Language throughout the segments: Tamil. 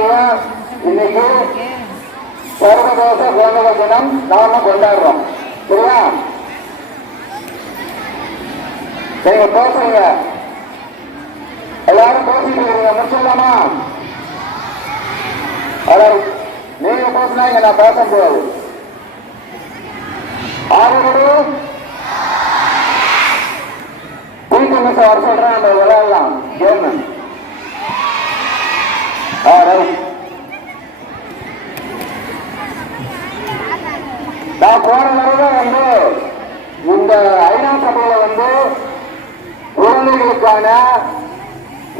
இன்னைக்கு சர்வதேச குழந்தைகள் தினம் நாம கொண்டாடுறோம். சரியா? நீங்க பேசுறீங்க எல்லாரும் பேசிட்டு இருக்கீங்க. முடிச்சிடலாமா? அதாவது நீங்க பேசினா இங்க நான் பேச முடியாது. ஆறுபடி பீட்டி மிஸ் வர சொல்றேன் அந்த விளையாடலாம். கேம் நான் போன தடவை வந்து இந்த ஐநா சபையில வந்து குழந்தைகளுக்கான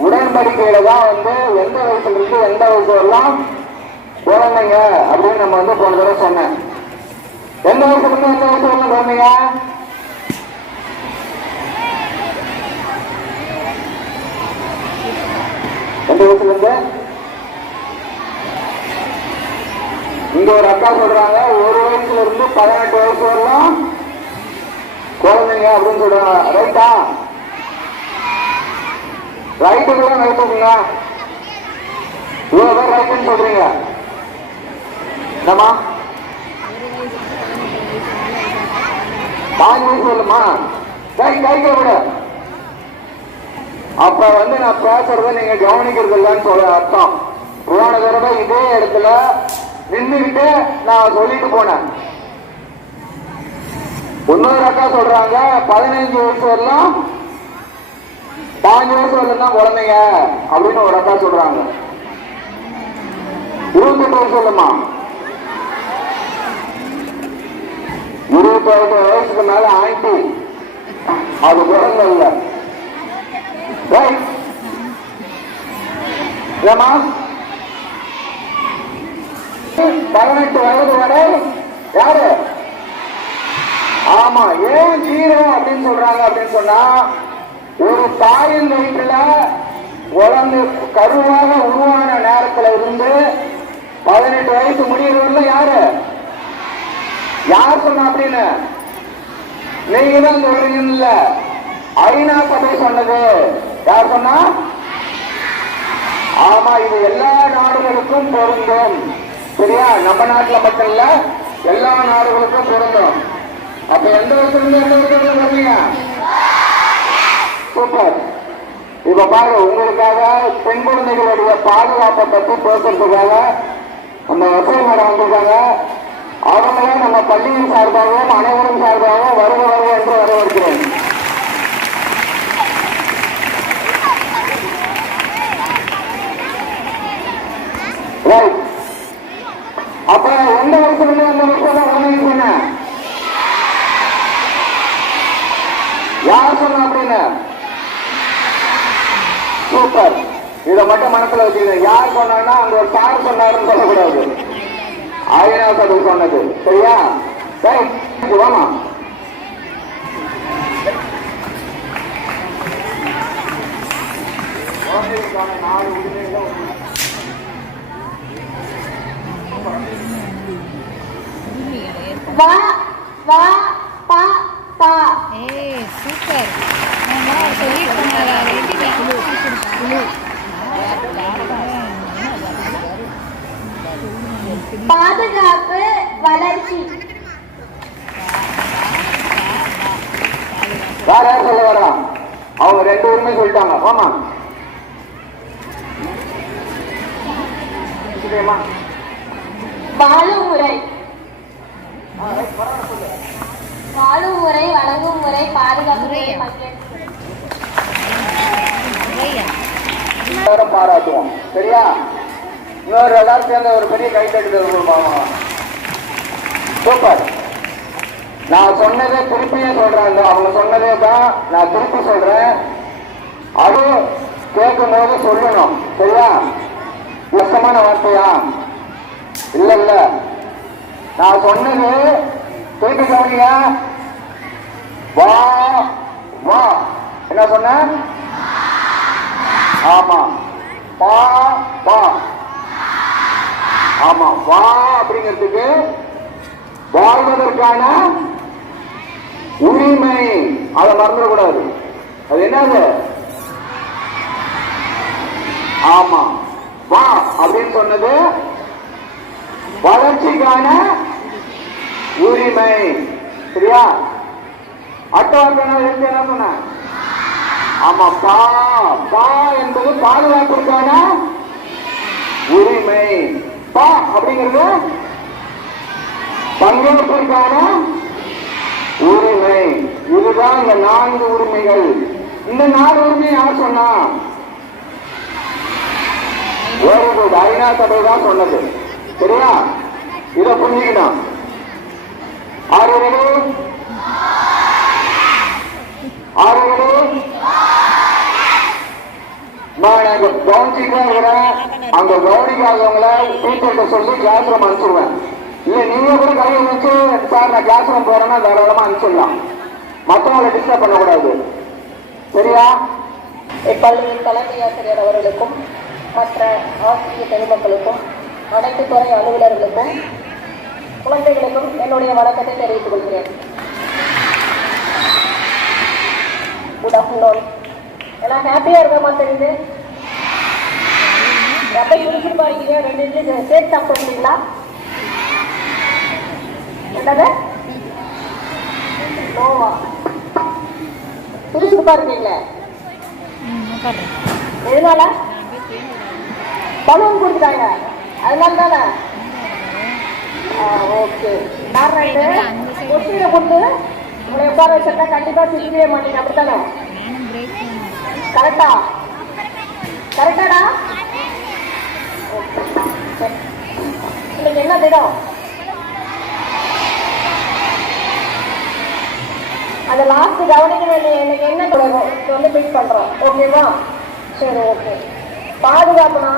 உடன்படிக்கையில தான் வந்து எந்த வயசுல இருந்து எந்த வயசு எல்லாம் குழந்தைங்க அப்படின்னு நம்ம வந்து போன தடவை சொன்னேன். எந்த வயசுல இருந்து எந்த வயசு வரலாம் குழந்தைங்க? எந்த வயசுல இருந்து? ஒரு அக்கா சொல்றாங்க ஒரு வயசுல இருந்து பதினெட்டு வயசு வரலாம். குழந்தைங்க அப்படின்னு சொல்றாங்க ரைட்டா? ரைட்டுக்குள்ள ரைட்டுக்குங்க இவ்வளவு பேர் ரைட்டுன்னு சொல்றீங்க. என்னமா பாஞ்சு சொல்லுமா? கை கைக்க விட அப்ப வந்து நான் பேசுறத நீங்க கவனிக்கிறது இல்லைன்னு சொல்ல அர்த்தம். போன தடவை இதே இடத்துல நின்றுகிட்டு நான் சொல்லிட்டு போனேன். இன்னொரு அக்கா சொல்றாங்க பதினைஞ்சு வயசு வரலாம் பாஞ்சு வயசு வரலாம் தான் குழந்தைங்க அப்படின்னு ஒரு அக்கா சொல்றாங்க. இருபத்தெட்டு வயசு வரலாமா? இருபத்தெட்டு வயசுக்கு மேல ஆண்டி அது குழந்தை இல்லை. ஏமா பதினெட்டு வயது வரை யாரு? ஆமா ஏன் ஜீரோ அப்படின்னு சொல்றாங்க அப்படின்னு சொன்னா ஒரு தாயின் வயிற்றுல குழந்தை கருவாக உருவான நேரத்துல இருந்து பதினெட்டு வயசு முடியறவர்கள் யாரு? யார் சொன்ன அப்படின்னு? நீங்க தான் சொல்றீங்கல்ல ஐநா சபை சொன்னது. யார் சொன்னா? ஆமா இது எல்லா நாடுகளுக்கும் பொருந்தும். சரியா நம்ம நாட்டில் மட்டும் இல்ல எல்லா நாடுகளுக்கும் பொருந்தும். அப்ப எந்த வருஷத்துல எந்த வருஷத்துல வரலையா சூப்பர். இப்ப பாரு உங்களுக்காக பெண் குழந்தைகளுடைய பாதுகாப்பை பற்றி பேசுறதுக்காக நம்ம வசதி மேடம் வந்திருக்காங்க. அவங்களும் நம்ம பள்ளியின் சார்பாகவும் அனைவரும் சார்பாகவும் வருக வருக என்று வரவேற்கிறோம் ரைட் அப்ப எந்த வருஷத்துல எந்த வருஷம் உடனே சொன்ன யார் சொன்ன அப்படின்னு சூப்பர் இதை மட்டும் மனசுல வச்சுக்கங்க யார் சொன்னான்னா அங்க ஒரு சார் சொன்னாருன்னு சொல்லக்கூடாது. ஐநா சபை சொன்னது. சரியா? ரைட் வாமா. நாலு உரிமைகளை வா வா பா பா. ஏய் சூப்பர். ஆமா சொல்லிட்டு ரெடி. பாதுகாப்பு வளர்ச்சி. வேற யார் சொல்ல வரலாம் அவங்க ரெண்டு உரிமை சொல்லிட்டாங்க. ஆமா இதுலயுமா? வாழும் முறை. வாழும் முறை வழங்கும் முறை பாதுகாப்பு எல்லாரும் பாராட்டுவோம். சரியா? இன்னொரு எல்லாரும் சேர்ந்த ஒரு பெரிய கைத்தட்டு சூப்பர். நான் சொன்னதை திருப்பியே சொல்றேன் அவங்க சொன்னதே தான் நான் திருப்பி சொல்றேன். அது கேட்கும் போது சொல்லணும். சரியா? கஷ்டமான வார்த்தையா? இல்ல இல்ல. நான் சொன்னது திருப்பி கவனிங்க வா வா. என்ன சொன்ன ஆமா. பா பா. ஆமா வா அப்படிங்கிறதுக்கு வாழ்வதற்கான உரிமை. அதை மறந்துடக்கூடாது. அது என்னது? ஆமா. வா அப்படின்னு சொன்னது வளர்ச்சிக்கான உரிமை. சரியா? அட்டவர்க்கனால் என்ன சொன்ன? ஆமா பா பா என்பது பாதுகாப்பிற்கான உரிமை. பா அப்படிங்கிறது பங்கேற்பிற்கான உரிமை. இதுதான் இந்த நான்கு உரிமைகள். இந்த நாலு உரிமை யார் சொன்னா? வேறு குட் ஐநா சபை தான் சொன்னது. சரியா? இதை புரிஞ்சுக்கணும். ஆறு ஆறு நான் அங்க கவனிச்சுட்டு இருக்கிறேன் அங்க கவனிக்காதவங்கள டீச்சர்கிட்ட சொல்லி கிளாஸ் ரூம் அனுப்பிச்சிடுவேன் இல்ல நீங்க கூட கையை வச்சு சார் நான் கிளாஸ் ரூம் போறேன்னா தாராளமா அனுப்பிச்சிடலாம். மற்றவங்களை டிஸ்டர்ப் பண்ணக்கூடாது. சரியா? இப்பள்ளியின் தலைமை ஆசிரியர் அவர்களுக்கும் மற்ற ஆசிரியர் பெருமக்களுக்கும் அனைத்து துறை அலுவலர்களுக்கும் குழந்தைகளுக்கும் என்னுடைய வணக்கத்தை தெரிவித்துக் கொள்கிறேன். குட் ஆஃப்டர்நூன் எல்லாம் ஹாப்பியாக இருக்க மாட்டேங்குது இருக்கீங்க ரெண்டு இட்லி சேர்த்து சாப்பிட்டுங்களா என்னது நோவா ம் உட்காடுறேன் எதனால பலூன் கொடுத்துட்டாங்க அதனால தானே ஓகே நான் கொஸ்டினை கொடுத்து உங்களை உட்கார வச்சிருந்தா கண்டிப்பா மாட்டீங்க அப்படித்தானே கரெக்டா கரெக்டாடா ஓகே சரி. இன்னைக்கு என்ன தினம் அந்த லாஸ்ட் கவனிக்க வேண்டிய எனக்கு என்ன தொடரும்? இப்போ வந்து பிக் பண்ணுறோம் ஓகேவா சரி ஓகே பாதுகாப்புனா?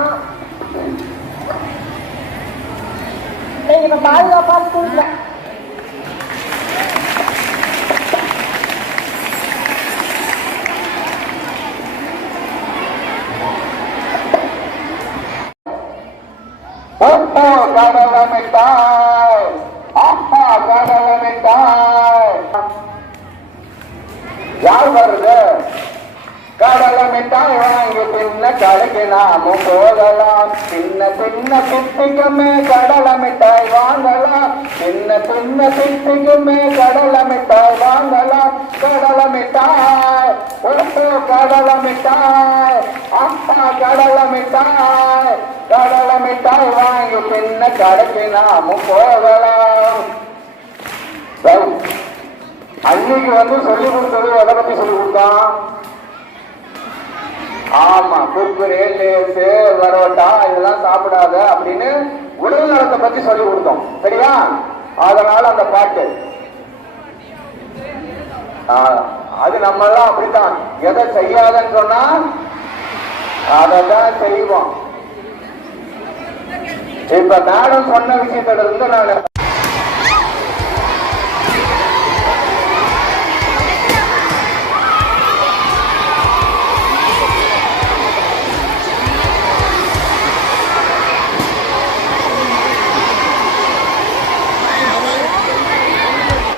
நீங்கள் இப்போ பாதுகாப்பாக ஸ்கூலில் ஓஹோ கடலமிட்டாய் ஆஹா கடலமிட்டாய் யார் வருது? கடலமிட்டாய் வாங்கி சின்ன கடைக்கு நாமும் போகலாம். சின்ன சின்ன சிட்டிக்குமே கடலமிட்டாய் வாங்கலாம். சின்ன சின்ன சிட்டிக்குமே கடலமிட்டாய் வாங்கலாம். கடலமிட்டாய் அப்பா கடலமிட்டாய் மிட்டாய் கடலமிட்டாய் கடலமிட்டாய் வாங்கி சின்ன கடைக்கு நாமும் போகலாம் அன்னைக்கு வந்து சொல்லி கொடுத்தது எதை பத்தி சொல்லி கொடுத்தான்? ஆமா குர்குரே லேசு பரோட்டா இதெல்லாம் சாப்பிடாத அப்படின்னு உடல் நலத்தை பத்தி சொல்லி கொடுத்தோம். சரியா? அதனால அந்த பாட்டு அது நம்ம எல்லாம் அப்படித்தான். எதை செய்யாதன்னு சொன்னா அதை தான் செய்வோம். இப்ப மேடம் சொன்ன விஷயத்துல இருந்து நான்